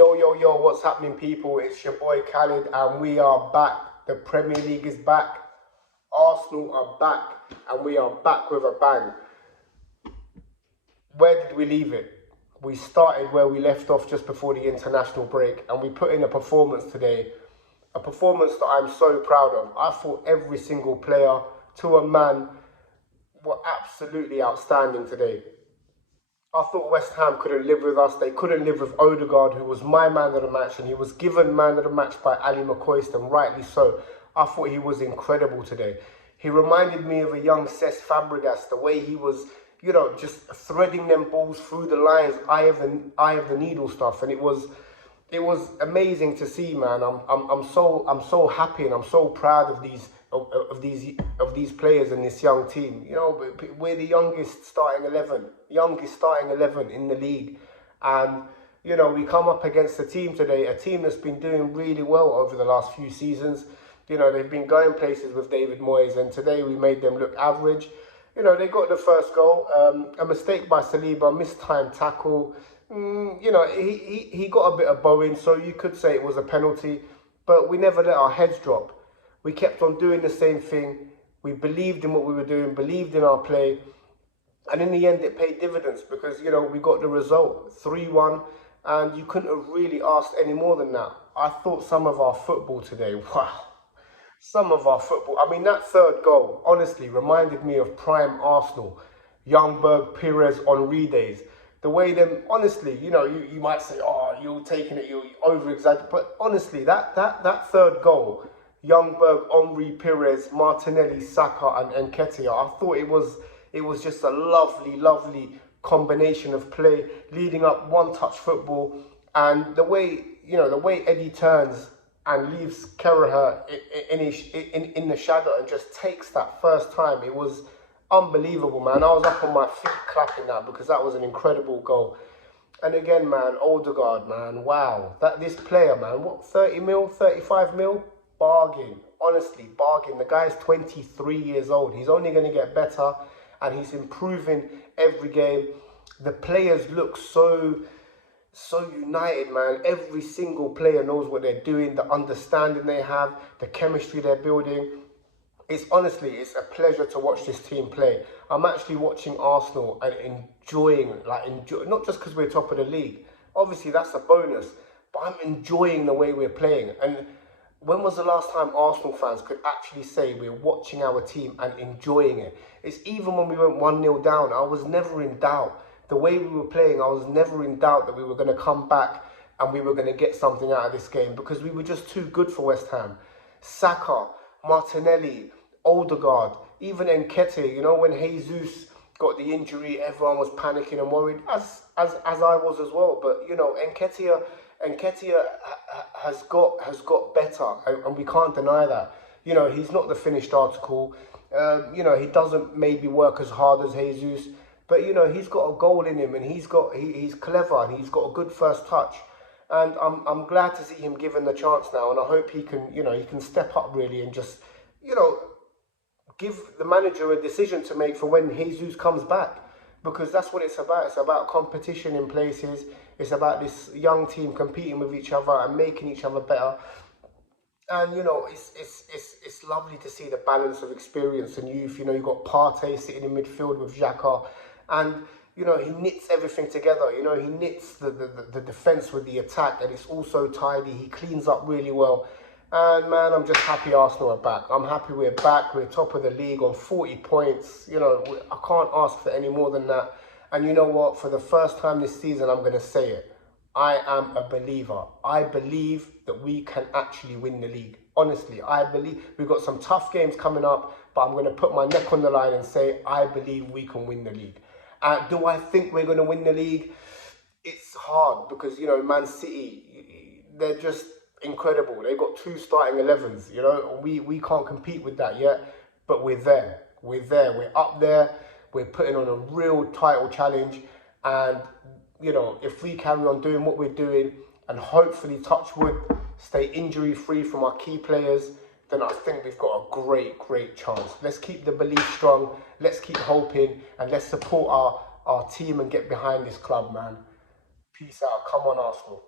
Yo, what's happening, people? It's your boy Khalid, and we are back. The Premier League is back. Arsenal are back, and we are back with a bang. Where did we leave it? We started where we left off just before the international break, and we put in a performance today. A performance that I'm so proud of. I thought every single player, to a man, were absolutely outstanding today. I thought West Ham couldn't live with us. They couldn't live with Odegaard, who was my man of the match, and he was given man of the match by Ali McCoist, and rightly so. I thought he was incredible today. He reminded me of a young Cesc Fabregas, the way he was, just threading them balls through the lines, eye of the needle stuff, and it was amazing to see, man. I'm so happy and I'm so proud of these players and this young team. We're the youngest starting 11 in the league, and we come up against a team today, a team that's been doing really well over the last few seasons. They've been going places with David Moyes, and today we made them look average. They got the first goal, a mistake by Saliba, mistimed tackle. He got a bit of bowing, so you could say it was a penalty, but we never let our heads drop. We kept on doing the same thing. We believed in what we were doing, believed in our play, and in the end it paid dividends because, we got the result, 3-1, and you couldn't have really asked any more than that. I thought some of our football today, wow. Some of our football. I mean, that third goal, honestly, reminded me of prime Arsenal. Youngberg, Pires, Henry days. The way them, honestly, you might say, oh, you're taking it, you're over-exaggerating. But honestly, that third goal, Youngberg, Henry, Pires, Martinelli, Saka, and Nketiah, I thought it was just a lovely combination of play, leading up one-touch football. And the way Eddie turns and leaves Kelleher in the shadow and just takes that first time. It was unbelievable, man. I was up on my feet clapping that because that was an incredible goal. And again, man, Odegaard, man, wow. This player, man, what, 30 mil, 35 mil? Bargain. Honestly, bargain. The guy's 23 years old. He's only going to get better, and he's improving every game. The players look so united, man. Every single player knows what they're doing, the understanding they have, the chemistry they're building. It's a pleasure to watch this team play. I'm actually watching Arsenal and enjoying, not just because we're top of the league. Obviously, that's a bonus, but I'm enjoying the way we're playing. And when was the last time Arsenal fans could actually say we're watching our team and enjoying it? It's even when we went 1-0 down, I was never in doubt. The way we were playing, I was never in doubt that we were going to come back and we were going to get something out of this game because we were just too good for West Ham. Saka, Martinelli, Odegaard, even Nketiah, when Jesus got the injury, everyone was panicking and worried, as I was as well. But, Nketiah has got better, and we can't deny that. He's not the finished article. He doesn't maybe work as hard as Jesus. But, he's got a goal in him, and he's clever, and he's got a good first touch. And I'm glad to see him given the chance now, and I hope he can step up really and just, give the manager a decision to make for when Jesus comes back. Because that's what it's about. It's about competition in places. It's about this young team competing with each other and making each other better. And, it's lovely to see the balance of experience and youth. You've got Partey sitting in midfield with Xhaka. And, he knits everything together. He knits the defence with the attack, and it's also tidy. He cleans up really well. And, man, I'm just happy Arsenal are back. I'm happy we're back. We're top of the league on 40 points. I can't ask for any more than that. And you know what? For the first time this season, I'm going to say it. I am a believer. I believe that we can actually win the league. Honestly, I believe we've got some tough games coming up, but I'm going to put my neck on the line and say I believe we can win the league. Do I think we're going to win the league? It's hard because, Man City, they're just incredible. They've got 2 starting 11s, we can't compete with that yet, but we're there. We're up there. We're putting on a real title challenge. And, if we carry on doing what we're doing and hopefully, touch wood, stay injury-free from our key players, then I think we've got a great chance. Let's keep the belief strong. Let's keep hoping, and let's support our team and get behind this club, man. Peace out. Come on, Arsenal.